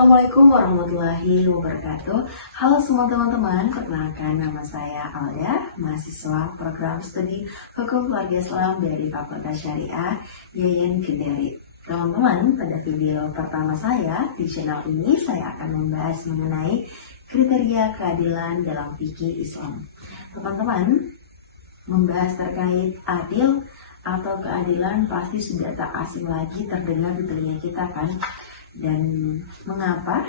Assalamualaikum warahmatullahi wabarakatuh. Halo semua teman-teman, perkenalkan nama saya Alia, mahasiswa program studi Hukum Keluarga Islam dari Fakultas Syariah Yayan Kendari. Teman-teman, pada video pertama saya di channel ini saya akan membahas mengenai kriteria keadilan dalam fikih Islam. Teman-teman, membahas terkait adil atau keadilan pasti sudah tak asing lagi terdengar di telinga kita kan? Dan mengapa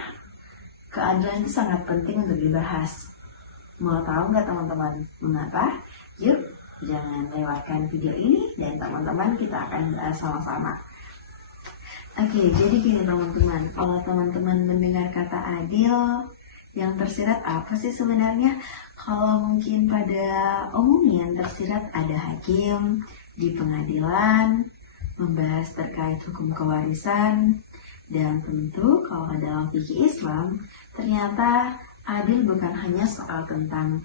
keadilan itu sangat penting untuk dibahas? Mau tahu nggak teman-teman mengapa? Yuk, jangan lewatkan video ini dan teman-teman kita akan bahas sama-sama. Oke, jadi gini teman-teman, kalau teman-teman mendengar kata adil, yang tersirat apa sih sebenarnya? Kalau mungkin pada umumnya yang tersirat ada hakim di pengadilan, membahas terkait hukum kewarisan. Dan tentu kalau dalam fikih Islam, ternyata adil bukan hanya soal tentang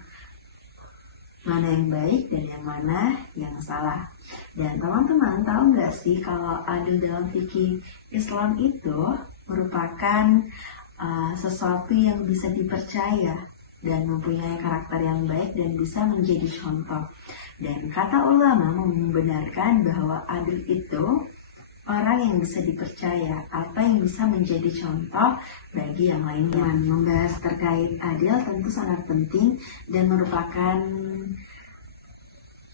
mana yang baik dan yang mana yang salah. Dan teman-teman tahu nggak sih kalau adil dalam fikih Islam itu merupakan sesuatu yang bisa dipercaya dan mempunyai karakter yang baik dan bisa menjadi contoh. Dan kata ulama membenarkan bahwa adil itu orang yang bisa dipercaya atau yang bisa menjadi contoh bagi yang lainnya. Membahas terkait adil tentu sangat penting dan merupakan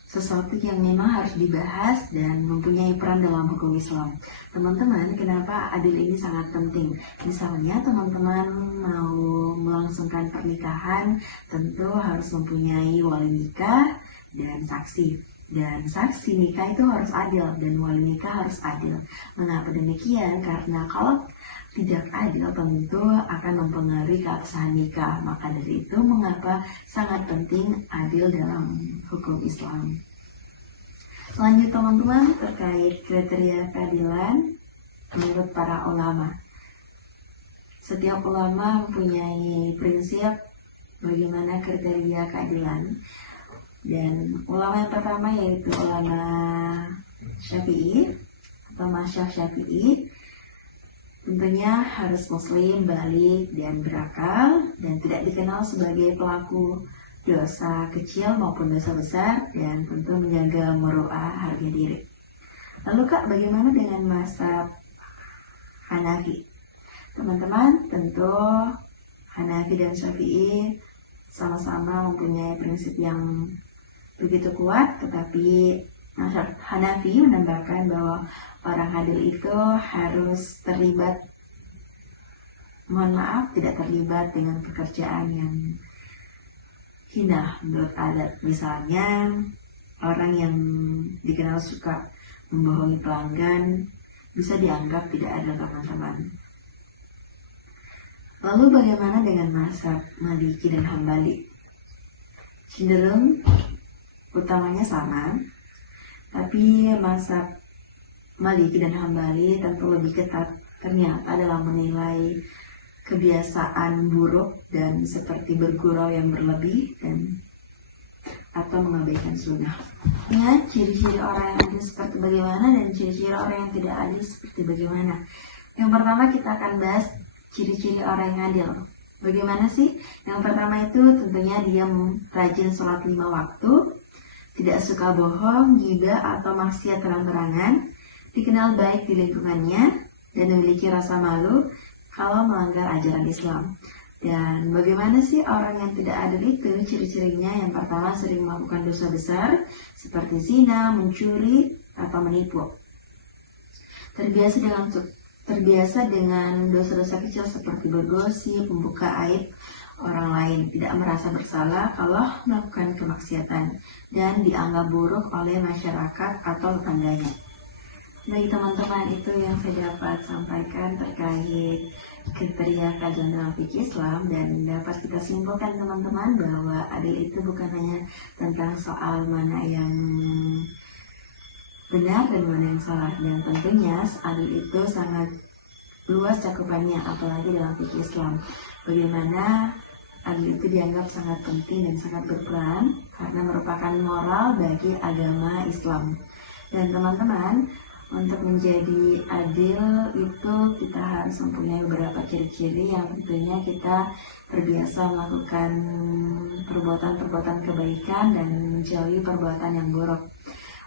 sesuatu yang memang harus dibahas dan mempunyai peran dalam hukum Islam. Teman-teman, kenapa adil ini sangat penting? Misalnya teman-teman mau melangsungkan pernikahan, tentu harus mempunyai wali nikah dan saksi. Dan saksi nikah itu harus adil dan wali nikah harus adil. Mengapa demikian? Karena kalau tidak adil tentu akan mempengaruhi keabsahan nikah. Maka dari itu mengapa sangat penting adil dalam hukum Islam. Lanjut teman-teman terkait kriteria keadilan menurut para ulama. Setiap ulama mempunyai prinsip bagaimana kriteria keadilan. Dan ulama yang pertama yaitu ulama Syafi'i atau mazhab Syafi'i, tentunya harus muslim, balik dan berakal dan tidak dikenal sebagai pelaku dosa kecil maupun dosa besar dan tentu menjaga muru'ah harga diri. Lalu Kak, bagaimana dengan mazhab Hanafi? Teman-teman, tentu Hanafi dan Syafi'i sama-sama mempunyai prinsip yang begitu kuat, tetapi mazhab Hanafi menambahkan bahwa orang adil itu harus terlibat, tidak terlibat dengan pekerjaan yang hina menurut adat. Misalnya orang yang dikenal suka membohongi pelanggan bisa dianggap tidak adil, teman-teman. Lalu bagaimana dengan mazhab Maliki dan Hambali? Cenderung utamanya sama, tapi mazhab Maliki dan Hambali tentu lebih ketat ternyata dalam menilai kebiasaan buruk dan seperti bergurau yang berlebih dan atau mengabaikan sunnah. Ya, ciri-ciri orang yang adil seperti bagaimana dan ciri-ciri orang yang tidak adil seperti bagaimana. Yang pertama kita akan bahas ciri-ciri orang yang adil. Bagaimana sih? Yang pertama itu tentunya dia rajin sholat 5 waktu, tidak suka bohong, gibah atau maksiat terang-terangan, dikenal baik di lingkungannya, dan memiliki rasa malu kalau melanggar ajaran Islam. Dan bagaimana sih orang yang tidak adil itu? Ciri-cirinya yang pertama sering melakukan dosa besar seperti zina, mencuri, atau menipu. Terbiasa dengan dosa-dosa kecil seperti bergosip, membuka aib orang lain, tidak merasa bersalah kalau melakukan kemaksiatan dan dianggap buruk oleh masyarakat atau tetangganya. Bagi teman-teman, itu yang saya dapat sampaikan terkait kriteria keadilan dalam fikih Islam, dan dapat kita simpulkan teman-teman bahwa adil itu bukan hanya tentang soal mana yang benar dan mana yang salah, dan tentunya adil itu sangat luas cakupannya apalagi dalam fikih Islam. Bagaimana adil itu dianggap sangat penting dan sangat berperan karena merupakan moral bagi agama Islam. Dan teman-teman, Untuk menjadi adil itu kita harus mempunyai beberapa ciri-ciri yang tentunya kita terbiasa melakukan perbuatan-perbuatan kebaikan dan menjauhi perbuatan yang buruk.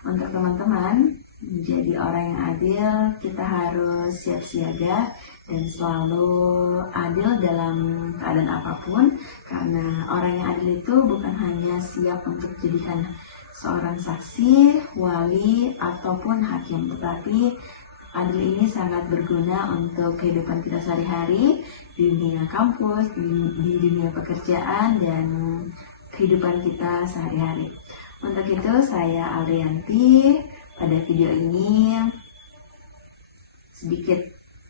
Untuk teman-teman, menjadi orang yang adil, kita harus siap siaga dan selalu adil dalam keadaan apapun, karena orang yang adil itu bukan hanya siap untuk dijadikan seorang saksi, wali, ataupun hakim, tetapi adil ini sangat berguna untuk kehidupan kita sehari-hari, di dunia kampus, di dunia pekerjaan, dan kehidupan kita sehari-hari. Untuk itu saya Aldrianti pada video ini sedikit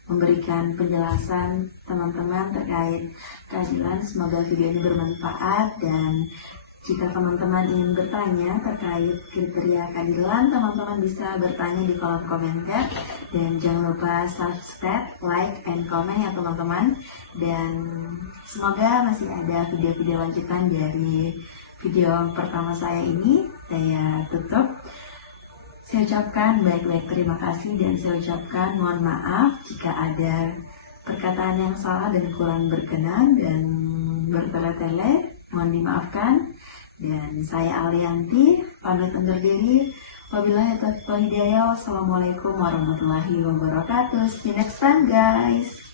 memberikan penjelasan teman-teman terkait keadilan. Semoga video ini bermanfaat, dan jika teman-teman ingin bertanya terkait kriteria keadilan, teman-teman bisa bertanya di kolom komentar. Dan jangan lupa subscribe, like, and comment ya teman-teman. Dan semoga masih ada video-video lanjutan dari video pertama saya ini. Saya tutup. Saya ucapkan baik-baik terima kasih, dan saya ucapkan mohon maaf jika ada perkataan yang salah dan kurang berkenan dan bertele-tele. Mohon dimaafkan. Dan saya Aldrianti pamit undur diri. Wabillahi taufiq wal hidayah. Wassalamualaikum warahmatullahi wabarakatuh. See you next time guys.